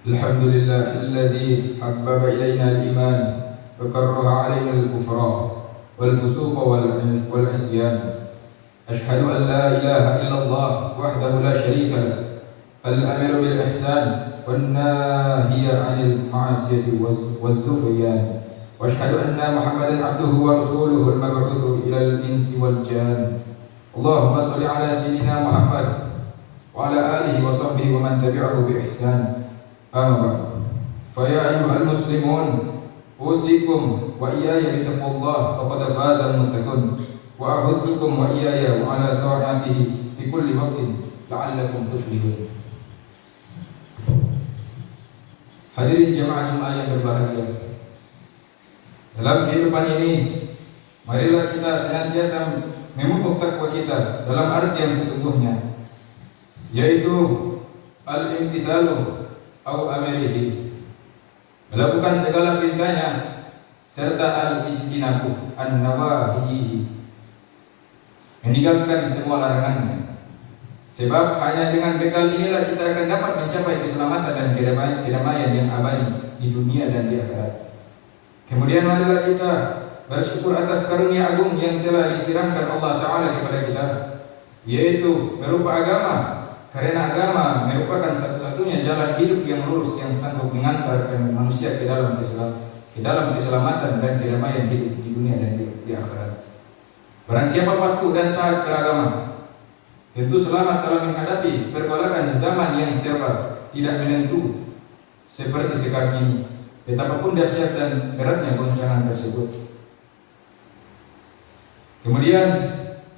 الحمد لله الذي حبب إلينا الإيمان وكره علينا الكفر والفسوق والعصيان. أشهد أن لا إله إلا الله وحده لا شريك له الأمر بالإحسان والناهي عن المعصية والزغيان. وأشهد أن محمدا عبده ورسوله المبعوث إلى الإنس والجان. اللهم صل على سيدنا محمد وعلى آله وصحبه ومن تبعه بإحسان. أما بعد، فيا أيها المسلمون أوصيكم وإياي بتقوى الله فقد فاز المتقون، وأحثكم وإياي على طاعته في كل وقت لعلكم تفلحون. Hadirin jemaah Jumat yang berbahagia, dalam kehidupan ini marilah kita senantiasa memupuk takwa kita dalam arti yang sesungguhnya, yaitu al-imtithalu au amrihi, melakukan segala perintahnya, serta al-ijtinabu an-nawahihi, meninggalkan semua larangannya. Sebab hanya dengan bekal inilah kita akan dapat mencapai keselamatan dan kedamaian yang abadi di dunia dan di akhirat. Kemudian marilah kita bersyukur atas karunia agung yang telah disiramkan Allah Ta'ala kepada kita, yaitu berupa agama, karena agama merupakan satu-satunya jalan hidup yang lurus yang sanggup mengantarkan manusia ke dalam keselamatan dan kedamaian hidup di dunia dan di akhirat. Barang siapa patuh dan taat beragama, tentu selamat dalam menghadapi pergolakan zaman yang serba tidak menentu seperti sekarang ini, betapapun dahsyat dan beratnya goncangan tersebut. Kemudian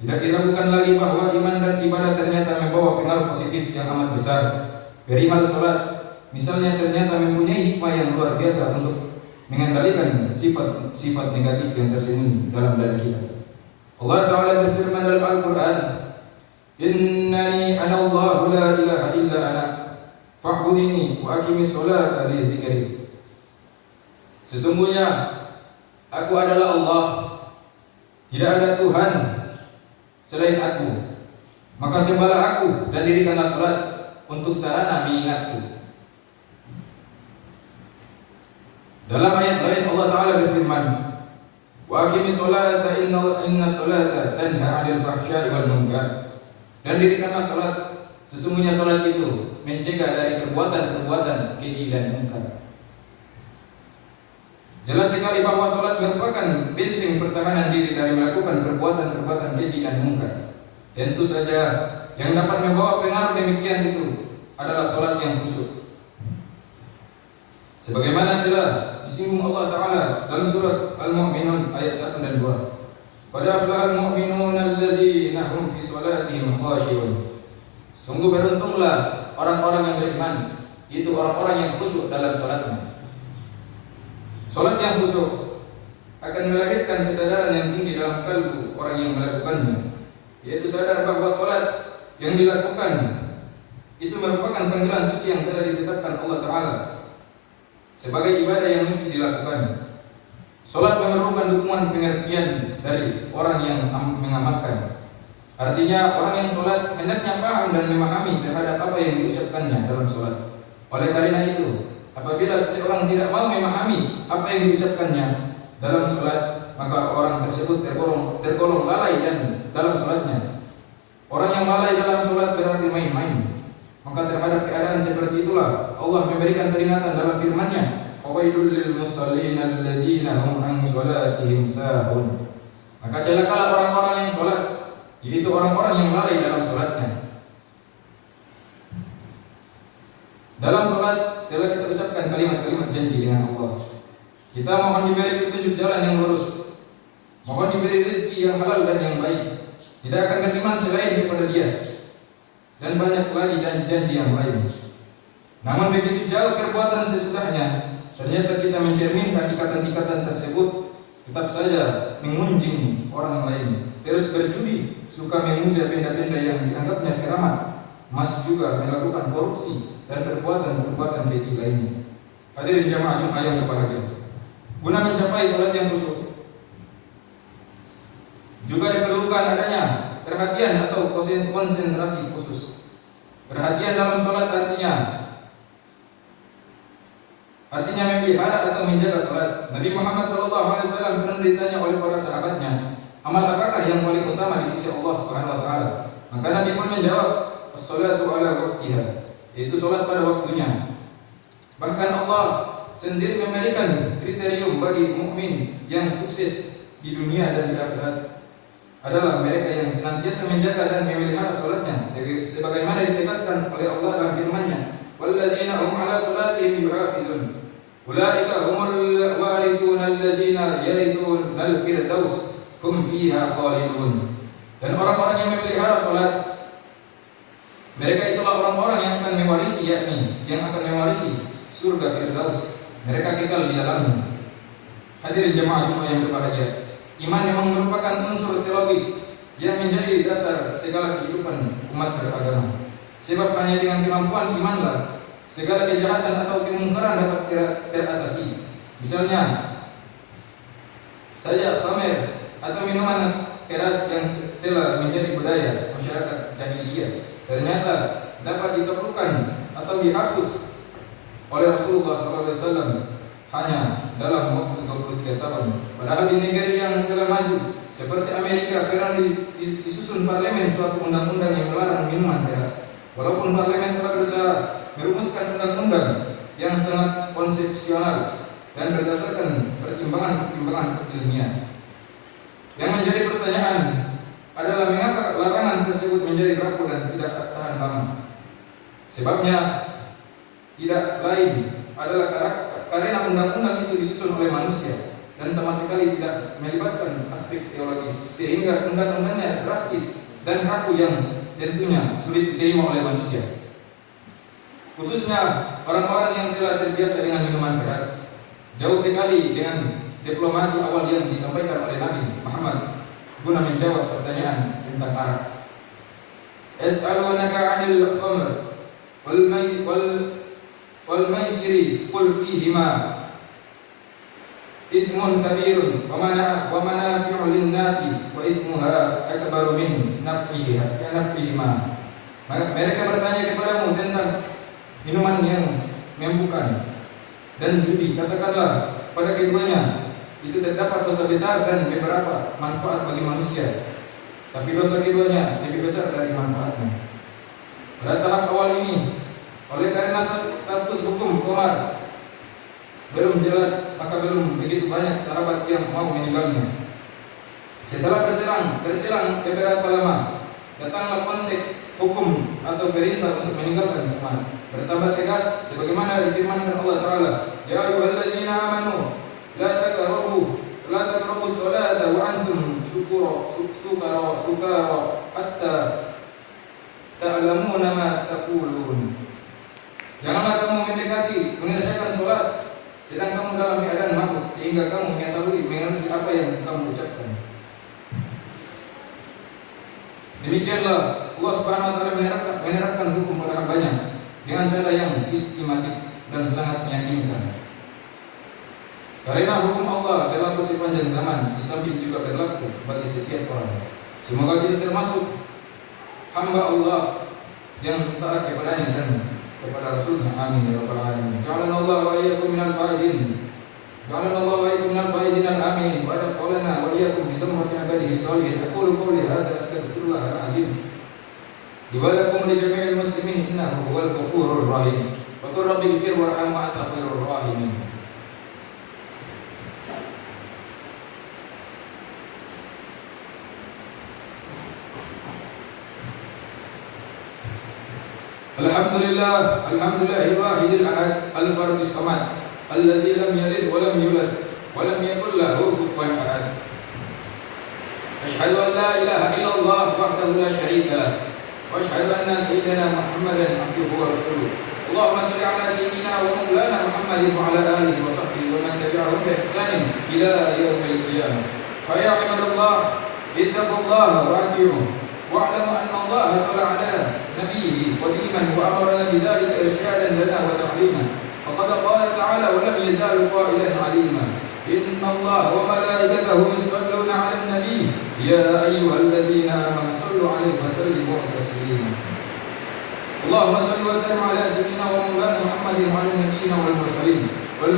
tidak diragukan lagi bahwa iman dan ibadah ternyata membawa pengaruh positif yang amat besar. Perihal salat, misalnya, ternyata mempunyai hikmah yang luar biasa untuk mengendalikan sifat negatif yang tersembunyi dalam diri kita. Allah Ta'ala berfirman dalam Al-Quran, Innani ana Allahu la ilaha illa ana fa'budini wa aqimis sholata li dzikri. Sesungguhnya aku adalah Allah, tidak ada Tuhan selain aku, maka sembahlah aku dan dirikanlah salat untuk sarana mengingatku. Dalam ayat lain Allah Ta'ala berfirman, wa aqimis sholata inna sholata tanha 'anil fahsya'i wal munkar. Dan dirikanlah salat, sesungguhnya salat itu mencegah dari perbuatan-perbuatan keji dan munkar. Jelas sekali bahwa salat merupakan benteng pertahanan diri dari melakukan perbuatan-perbuatan keji dan munkar. Tentu saja yang dapat membawa pengaruh demikian itu adalah salat yang khusyuk. Sebagaimana telah disinggung Allah Ta'ala dalam surat Al-Mu'minun ayat 1 dan 2. Qad aflahal mu'minuna alladzina hum fi shalatihim khashi'un. Sungguh beruntunglah orang-orang yang beriman, itu orang-orang yang khusyuk dalam salatnya. Salat yang khusyuk akan melahirkan kesadaran yang tinggi dalam kalbu orang yang melakukannya, yaitu sadar bahwa salat yang dilakukan itu merupakan panggilan suci yang telah ditetapkan Allah Ta'ala sebagai ibadah yang mesti dilakukan. Salat memerlukan dukungan pengertian dari orang yang mengamalkan. Artinya orang yang salat hendaknya paham dan memahami terhadap apa yang diucapkannya dalam salat. Oleh karena itu, apabila seseorang tidak mau memahami apa yang diucapkannya dalam salat, maka orang tersebut tergolong lalai dan dalam salatnya. Orang yang lalai dalam salat berarti main-main. Maka terhadap keadaan seperti itulah Allah memberikan peringatan dalam firman-Nya, Fawailul lil musallin alladzina hum an shalatihim sahun. Maka celakalah orang-orang yang salat, yaitu orang-orang yang lalai dalam salatnya. Dalam salat telah kita ucapkan kalimat-kalimat janji dengan Allah. Kita mohon diberi petunjuk jalan yang lurus, mohon diberi rezeki yang halal dan yang baik, tidak akan beriman selain kepada Dia, dan banyak lagi janji-janji yang lain. Namun begitu jauh perbuatan sesudahnya, ternyata kita mencerminkan ikatan-ikatan tersebut, tetap saja mengunjing orang lain, terus berjudi, suka memuja benda-benda yang dianggapnya keramat, masih juga melakukan korupsi dan perbuatan-perbuatan keji lainnya. Hadirin jamaah Jumat yang berbahagia, guna mencapai salat yang khusyuk, juga diperlukan adanya perhatian atau konsentrasi khusus. Perhatian dalam salat artinya artinya memelihara atau menjaga salat. Nabi Muhammad SAW pernah ditanya oleh para sahabatnya, amal apakah yang paling utama di sisi Allah Subhanahu wa taala? Maka Nabi pun menjawab, as-salatu ala waqtiha, yaitu salat pada waktunya. Bahkan Allah sendiri memberikan kriterium bagi mukmin yang sukses di dunia dan di akhirat adalah mereka yang senantiasa menjaga dan memelihara salatnya, sebagaimana ditegaskan oleh Allah dalam firman-Nya, walladzina hum ala salatihim yuhafizun ulaika humul warithuna alladzina yarithuna al-firdaus hum fiha khalidun. Dan orang-orang yang memelihara salat, mereka itulah orang-orang yang akan mewarisi, yakni yang akan mewarisi surga Firdaus. Mereka kekal di dalamnya. Hadirin jemaah yang berbahagia, iman memang merupakan unsur teologis yang menjadi dasar segala kehidupan umat beragama. Sebab hanya dengan kemampuan imanlah segala kejahatan atau kemungkaran dapat teratasi. Misalnya saja khamr atau minuman keras yang telah menjadi budaya masyarakat jahiliyah ternyata dapat ditaklukkan atau dihapus oleh Rasulullah SAW hanya dalam waktu 23 tahun. Padahal di negeri yang telah maju seperti Amerika pernah disusun parlemen suatu undang-undang yang melarang minuman keras. Walaupun parlemen telah berusaha merumuskan undang-undang yang sangat konsepsional dan berdasarkan pertimbangan-pertimbangan ilmiah. Yang menjadi pertanyaan adalah mengapa larangan tersebut menjadi rapuh dan tidak tahan lama. Sebabnya tidak lain adalah karena undang-undang itu disusun oleh manusia dan sama sekali tidak melibatkan aspek teologis, sehingga undang-undangnya drastis dan kaku yang tentunya sulit diterima oleh manusia. Khususnya orang-orang yang telah terbiasa dengan minuman keras, jauh sekali dengan diplomasi awal yang disampaikan oleh Nabi Muhammad guna menjawab pertanyaan tentang arak. As'alunaka 'anil khamr wal maisiri qul fihima ismun kabirun wa manafi'u lin-nasi wa ismuha akbaru min naf'ihima. Mereka bertanya kepadamu tentang minuman yang memabukkan dan judi. Katakanlah pada keduanya itu terdapat dosa besar dan beberapa manfaat bagi manusia, tapi dosa keduanya lebih besar dari manfaatnya. Pada tahap awal ini, oleh karena status hukum khamar belum jelas, maka belum begitu banyak sahabat yang mau meninggalnya. Setelah berselang beberapa lama, datanglah konteks hukum atau perintah untuk meninggalkan khamar bertambah tegas, sebagaimana difirmankan Allah Taala, ya ayyuhalladzina amanu la taqrabu sholata wa antum sukara hatta ta'lamuna ma taqulun. Janganlah kamu mengerjakan sholat sedang kamu dalam keadaan mabuk, sehingga kamu mengerti apa yang kamu ucapkan. Demikianlah Allah Subhanahu wa taala menerapkan hukum pada hambanya dengan cara yang sistematik dan sangat meyakinkan. Karena hukum Allah berlaku sepanjang zaman, di samping juga berlaku bagi setiap orang. Semoga kita termasuk hamba Allah yang taat kepadanya dan kepada Rasulnya. Amin ya rabbal alamin. Ja'alana Allah wa iyyakum minal faizin. Ja'alana Allah wa iyyakum minal faizin. Amin. Wa adkhalana wa iyyakum fi zumrati ibadihi sholihin. Aqulu qawli hadza astaghfirullahal azim. Li wa lakum li jami'il muslimin innahu huwal ghafurur rahim. Wa qur rabbi ighfir warham wa anta khairur rahimin. Alhamdulillah wahidil ahad al-fardus samad alladzi lam yalid wa lam yulad wa lam yakul lahu kufuwan ahad. Asyhadu an la ilaha illallah wahdahu la syarika lah wa asyhadu anna sayyidina Muhammadan abduhu wa rasuluh. Allahumma shalli ala sayyidina wa maulana Muhammadin wa ala alihi wa sahbihi wa man tabi'ahum bi ihsanin ila yaumil qiyamah. Fa ya ibadallah ittaqullaha wa ati'uhu wa'lamu anna Allah shalla ala نبيه قديما وأمرنا بذلك إرشادا لنا وتعليما. وقد قال تعالى ولم يزال قائلا عليما إن الله وملائكته يصلون على النبي يا أيها الذين آمنوا صلوا عليه وسلموا تسليما. اللهم صل وسلم على سيدنا ومولانا محمد وعلى النبيين والمرسلين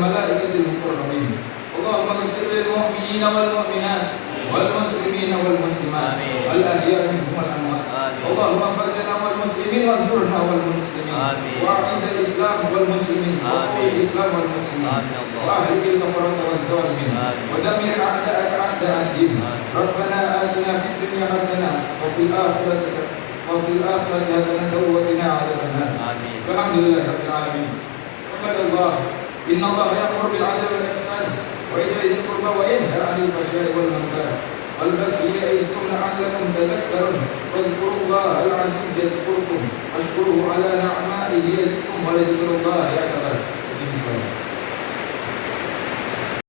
والملائكة المقربين. اللهم اغفر للمؤمنين والمؤمنات والمسلمين والمسلمات الأحياء منهم والأموات. اللهم اغفر لنا والمسلمين وانصرنا والمسلمين وأعز الإسلام والمسلمين وقوي الإسلام والمسلمين وأهلك الكفرة والظالمين ودمر أعداءك أعداء الدين. ربنا آتنا في الدنيا حسنة وفي الآخرة حسنة وقنا عذاب النار. الحمد لله رب العالمين. عباد الله، إن الله يأمر بالعدل والإحسان وإيتاء ذي القربى وينهى عن الفحشاء والمنكر والبغي يعظكم لعلكم تذكرون. واذكروا الله العظيم يذكركم واشكروه على نعمائه يزدكم ولذكر الله أكبر.